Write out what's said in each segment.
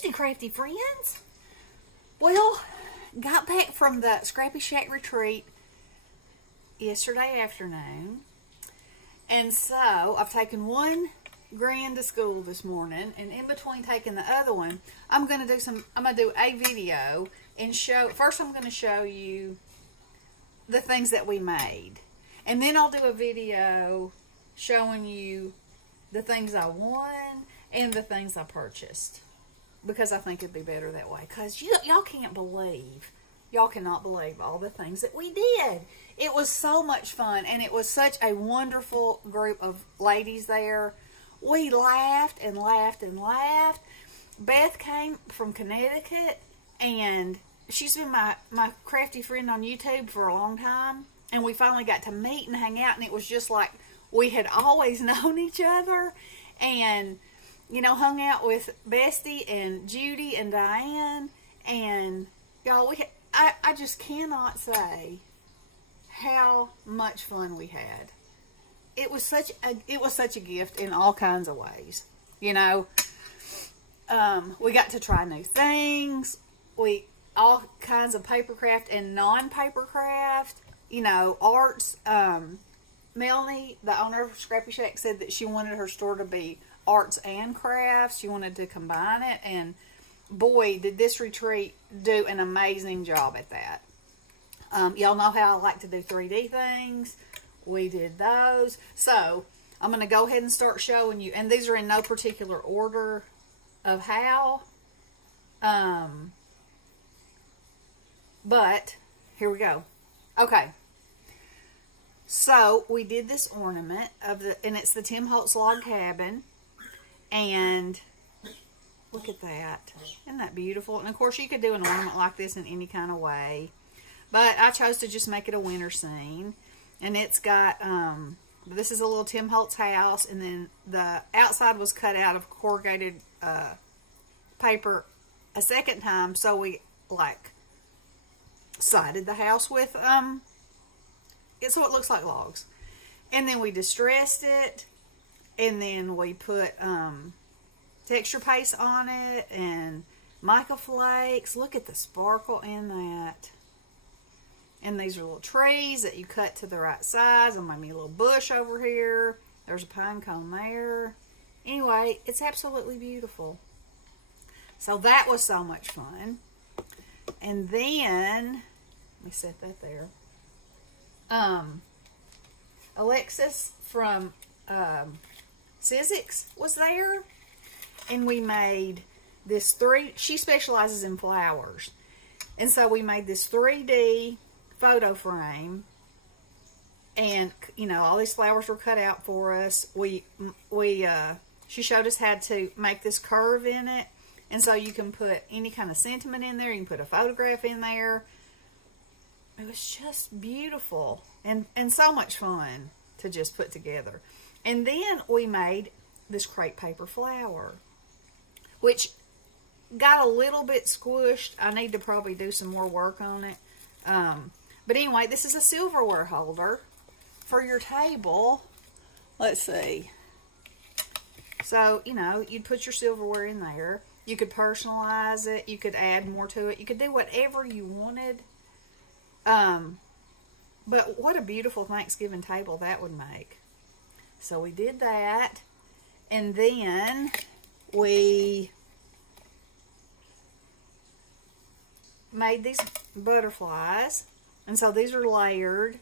Tuesday, Crafty Friends. Well, got back from the ScrappyShak Retreat yesterday afternoon. And so, I've taken one grand to school this morning, and in between taking the other one, I'm going to do a video and first I'm going to show you the things that we made. And then I'll do a video showing you the things I won and the things I purchased. Because I think it'd be better that way. Because y'all cannot believe all the things that we did. It was so much fun, and it was such a wonderful group of ladies there. We laughed and laughed and laughed. Beth came from Connecticut, and she's been my crafty friend on YouTube for a long time. And we finally got to meet and hang out, and it was just like we had always known each other. And, you know, hung out with Bestie and Judy and Diane. And, y'all, I just cannot say how much fun we had. It was such a gift in all kinds of ways. You know, we got to try new things. All kinds of paper craft and non-paper craft. You know, arts. Melanie, the owner of ScrappyShak, said that she wanted her store to be arts and crafts. She wanted to combine it, and boy, did this retreat do an amazing job at that. Y'all know how I like to do 3D things. We did those. So, I'm going to go ahead and start showing you, and these are in no particular order of how. But, here we go. Okay. So, we did this ornament, and it's the Tim Holtz log cabin. And look at that. Isn't that beautiful? And of course you could do an ornament like this in any kind of way. But I chose to just make it a winter scene. And it's got, this is a little Tim Holtz house. And then the outside was cut out of corrugated paper a second time. So we, like, sided the house with, so it looks like logs. And then we distressed it. And then we put texture paste on it and mica flakes. Look at the sparkle in that. And these are little trees that you cut to the right size. And maybe a little bush over here. There's a pine cone there. Anyway, it's absolutely beautiful. So that was so much fun. And then, let me set that there. Alexis from Sizzix was there, and we made this she specializes in flowers, and so we made this 3D photo frame, and you know, all these flowers were cut out for us. She showed us how to make this curve in it, and so you can put any kind of sentiment in there. You can put a photograph in there. It was just beautiful and so much fun to just put together. And then we made this crepe paper flower, which got a little bit squished. I need to probably do some more work on it. But anyway, this is a silverware holder for your table. Let's see. So, you know, you'd put your silverware in there. You could personalize it. You could add more to it. You could do whatever you wanted. But what a beautiful Thanksgiving table that would make. So we did that, and then we made these butterflies, and so these are layered,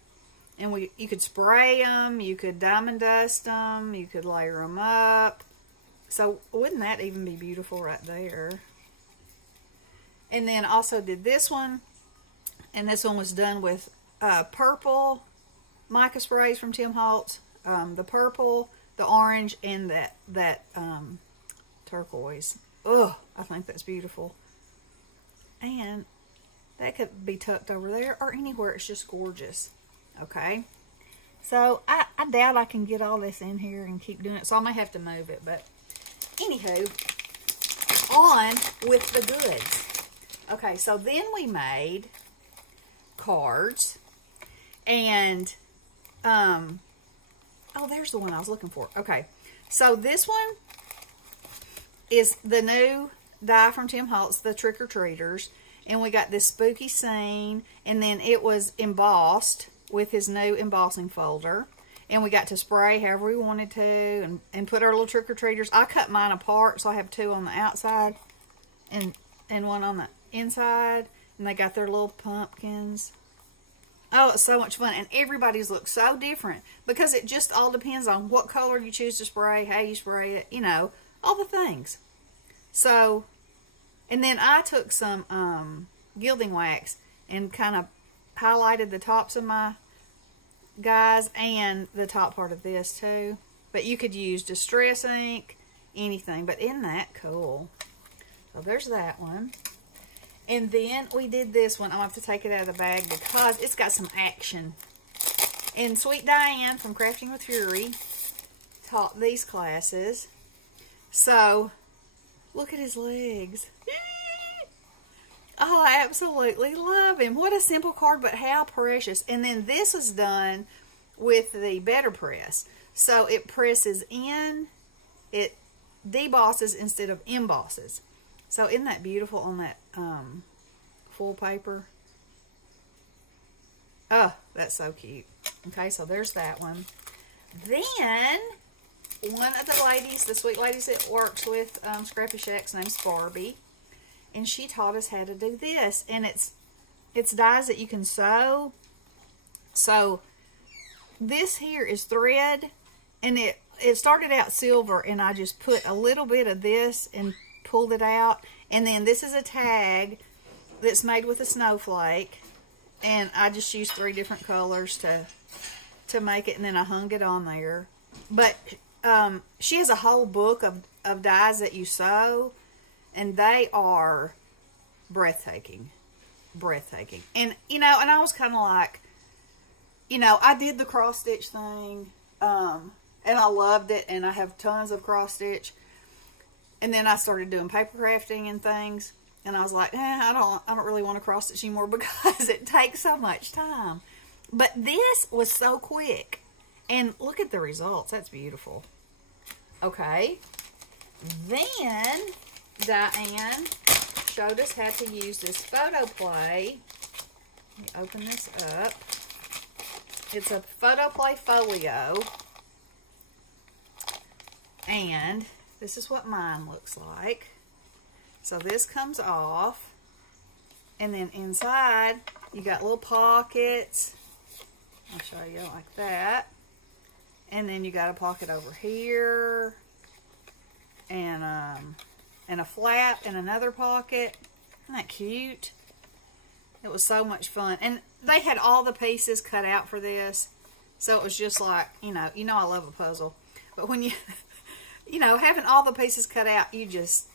and you could spray them, you could diamond dust them, you could layer them up. So wouldn't that even be beautiful right there? And then also did this one, and this one was done with purple mica sprays from Tim Holtz. The purple, the orange, and that turquoise. Ugh, I think that's beautiful. And that could be tucked over there or anywhere. It's just gorgeous. Okay. So, I doubt I can get all this in here and keep doing it. So, I may have to move it. But, anywho, on with the goods. Okay, so then we made cards. And, oh, there's the one I was looking for. Okay. So this one is the new die from Tim Holtz, the Trick or Treaters, and we got this spooky scene, and then it was embossed with his new embossing folder, and we got to spray however we wanted to, and put our little Trick or Treaters. I cut mine apart, so I have 2 on the outside and 1 on the inside, and they got their little pumpkins. Oh, it's so much fun, and everybody's looks so different because it just all depends on what color you choose to spray, how you spray it, you know, all the things. So, and then I took some gilding wax and kind of highlighted the tops of my guys and the top part of this too. But you could use Distress ink, anything. But isn't that cool? So there's that one. And then we did this one. I'm going to have to take it out of the bag because it's got some action. And Sweet Diane from Crafting with Fury taught these classes. So, look at his legs. Oh, I absolutely love him. What a simple card, but how precious. And then this is done with the Better Press. So, it presses in, it debosses instead of embosses. So, isn't that beautiful on that full paper? Oh, that's so cute. Okay, so there's that one. Then, one of the ladies, the sweet ladies that works with ScrappyShak's name's Barbie. And she taught us how to do this. And it's dies that you can sew. So, this here is thread. And it started out silver. And I just put a little bit of this and pulled it out. And then this is a tag that's made with a snowflake. And I just used 3 different colors to make it. And then I hung it on there. But she has a whole book of dies that you sew. And they are breathtaking. Breathtaking. And, you know, and I was kind of like, you know, I did the cross stitch thing. And I loved it. And I have tons of cross stitch. And then I started doing paper crafting and things. And I was like, I don't really want to cross stitch anymore because it takes so much time. But this was so quick. And look at the results. That's beautiful. Okay. Then Diane showed us how to use this photo play. Let me open this up. It's a photo play folio. And this is what mine looks like. So this comes off. And then inside, you got little pockets. I'll show you like that. And then you got a pocket over here. And a flap and another pocket. Isn't that cute? It was so much fun. And they had all the pieces cut out for this. So it was just like, you know I love a puzzle. But when you, you know, having all the pieces cut out, you just,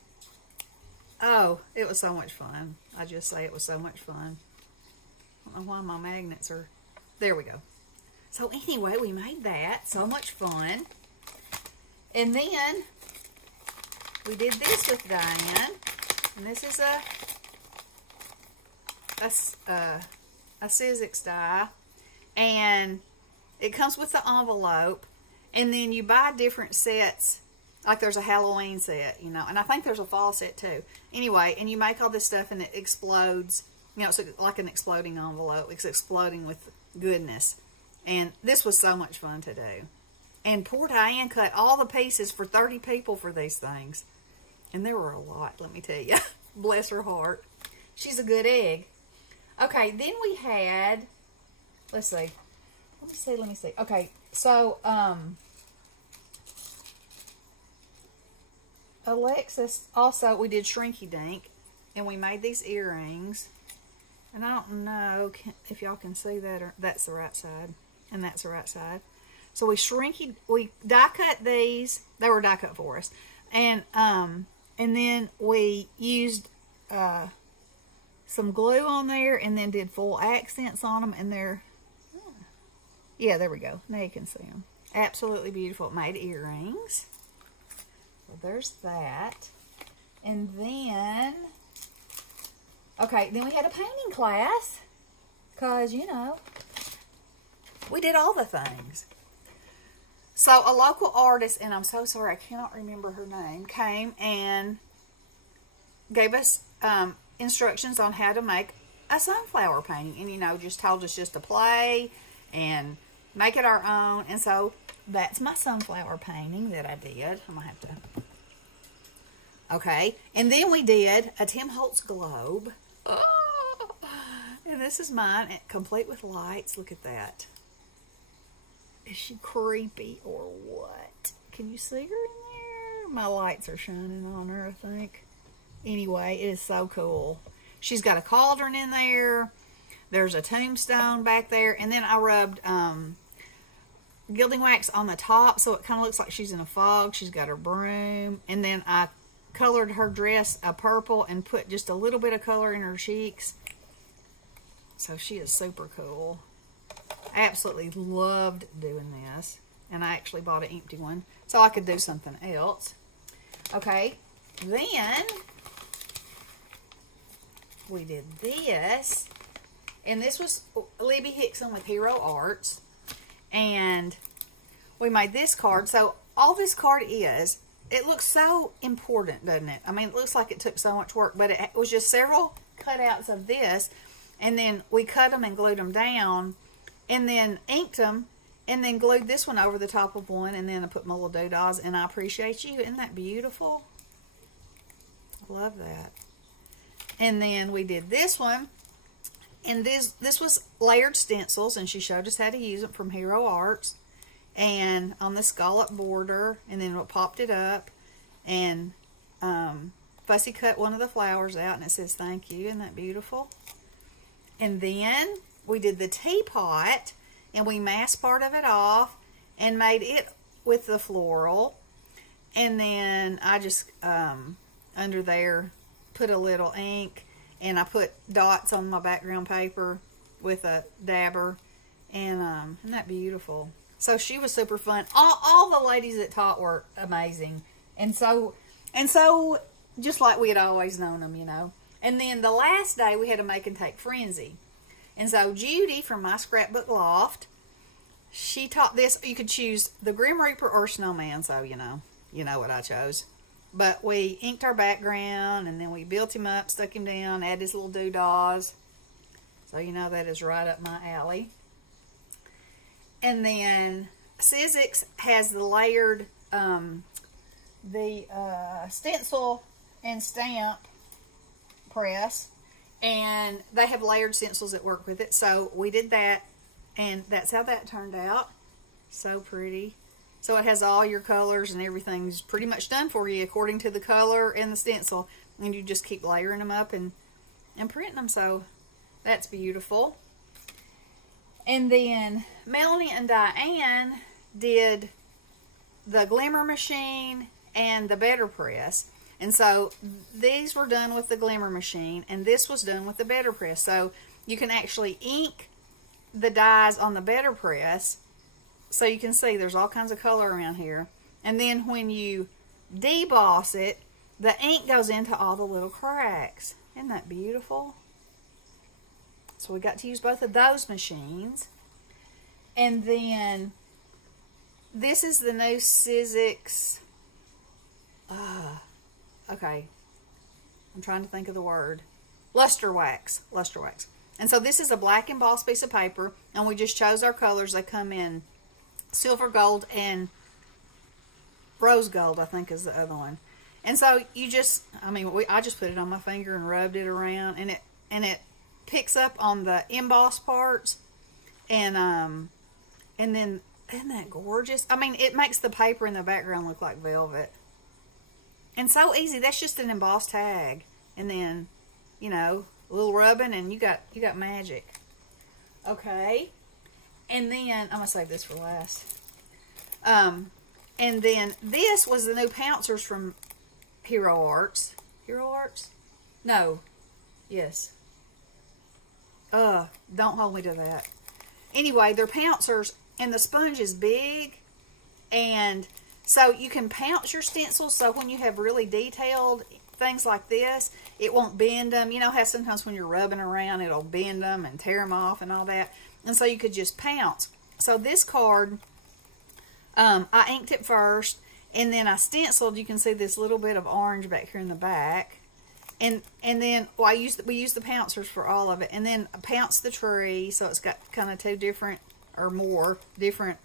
oh, it was so much fun. I just say it was so much fun. I don't know why my magnets are, there we go. So anyway, we made that. So much fun. And then we did this with Diane. And this is a Sizzix die. And it comes with the envelope. And then you buy different sets. Like there's a Halloween set, you know. And I think there's a fall set too. Anyway, and you make all this stuff and it explodes. You know, it's like an exploding envelope. It's exploding with goodness. And this was so much fun to do. And poor Diane cut all the pieces for 30 people for these things. And there were a lot, let me tell you. Bless her heart. She's a good egg. Okay, then we had, let's see. Let me see. Okay, so, Alexis, also, we did Shrinky Dink. And we made these earrings. And I don't know if y'all can see that, or that's the right side. And that's the right side. So we die cut these. They were die cut for us. And then we used some glue on there and then did full accents on them. And they're, yeah, there we go. Now you can see them. Absolutely beautiful. It made earrings. So there's that. And then, okay, then we had a painting class. Because, you know, we did all the things. So a local artist, and I'm so sorry, I cannot remember her name, came and gave us instructions on how to make a sunflower painting. And, you know, just told us just to play and make it our own. And so that's my sunflower painting that I did. I'm going to have to... Okay. And then we did a Tim Holtz globe. Oh, and this is mine, complete with lights. Look at that. Is she creepy or what? Can you see her in there? My lights are shining on her, I think. Anyway, it is so cool. She's got a cauldron in there. There's a tombstone back there. And then I rubbed gilding wax on the top so it kind of looks like she's in a fog. She's got her broom. And then I colored her dress a purple and put just a little bit of color in her cheeks. So she is super cool. I absolutely loved doing this. And I actually bought an empty one so I could do something else. Okay, then we did this. And this was Libby Hickson with Hero Arts. And we made this card. So all this card is, it looks so important, doesn't it? I mean, it looks like it took so much work. But it was just several cutouts of this. And then we cut them and glued them down. And then inked them. And then glued this one over the top of one. And then I put my little doodahs. And I appreciate you. Isn't that beautiful? I love that. And then we did this one. And this was layered stencils. And she showed us how to use it from Hero Arts. And on the scallop border. And then we popped it up. And Fussy cut one of the flowers out. And it says thank you. Isn't that beautiful? And then we did the teapot. And we masked part of it off and made it with the floral. And then I just, under there, put a little ink. And I put dots on my background paper with a dabber. And isn't that beautiful? So she was super fun. All the ladies that taught were amazing. And so just like we had always known them, you know. And then the last day we had a make and take frenzy. And so Judy from my scrapbook loft, she taught this. You could choose the Grim Reaper or Snowman. So, you know what I chose. But we inked our background and then we built him up, stuck him down, added his little doodahs. So, you know, that is right up my alley. And then Sizzix has the layered, stencil and stamp press. And they have layered stencils that work with it. So we did that. And that's how that turned out. So pretty. So it has all your colors and everything's pretty much done for you according to the color and the stencil. And you just keep layering them up and printing them. So that's beautiful. And then Melanie and Diane did the Glimmer Machine and the Better Press. And so these were done with the Glimmer Machine and this was done with the Better Press. So you can actually ink the dies on the Better Press. So you can see there's all kinds of color around here. And then when you deboss it, the ink goes into all the little cracks. Isn't that beautiful? So we got to use both of those machines. And then this is the new Sizzix. Okay. I'm trying to think of the word. Luster wax. Luster wax. And so this is a black embossed piece of paper. And we just chose our colors. They come in silver gold and rose gold, I think is the other one. And so you just, I just put it on my finger and rubbed it around. And it picks up on the embossed parts. And then, isn't that gorgeous? It makes the paper in the background look like velvet. And so easy. That's just an embossed tag. And then, you know, a little rubbing and you got magic. Okay. And then, I'm going to save this for last. And then this was the new pouncers from Hero Arts. Hero Arts? No. Yes. Don't hold me to that. Anyway, they're pouncers and the sponge is big. And so you can pounce your stencils so when you have really detailed things like this, it won't bend them. You know how sometimes when you're rubbing around, it'll bend them and tear them off and all that. And so you could just pounce. So this card, I inked it first, and then I stenciled. You can see this little bit of orange back here in the back. And then, well, we use the pouncers for all of it. And then pounce the tree, so it's got kind of 2 different or more different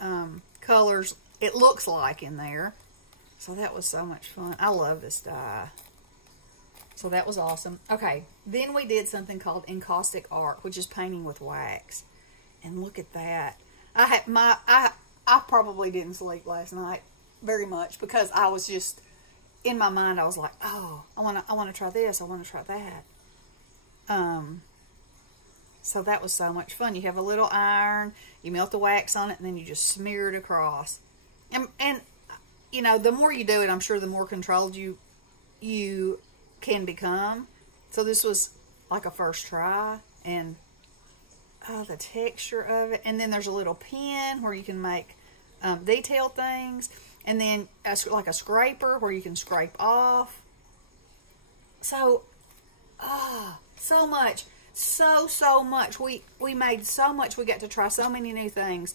colors, it looks like, in there. So that was so much fun. I love this die. So that was awesome. Okay, then we did something called encaustic art, which is painting with wax. And look at that. I probably didn't sleep last night very much because I was just, in my mind, I was like, oh, I want to try this, I want to try that. So that was so much fun. You have a little iron, you melt the wax on it, and then you just smear it across. And you know, the more you do it, I'm sure the more controlled you can become. So this was like a first try, and oh, the texture of it. And then there's a little pen where you can make detailed things, and then like a scraper where you can scrape off. So, so much, so much. We made so much. We got to try so many new things.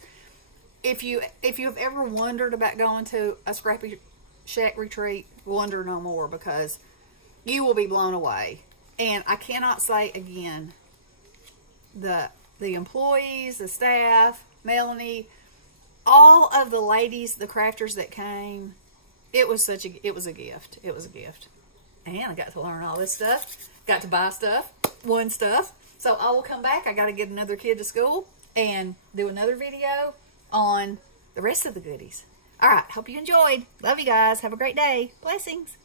If you have ever wondered about going to a ScrappyShak Retreat, wonder no more, because you will be blown away. And I cannot say again, the employees, the staff, Melanie, all of the ladies, the crafters that came, it was a gift. It was a gift. And I got to learn all this stuff. Got to buy stuff, won stuff. So I will come back. I got to get another kid to school and do another video on the rest of the goodies. All right. Hope you enjoyed. Love you guys. Have a great day. Blessings.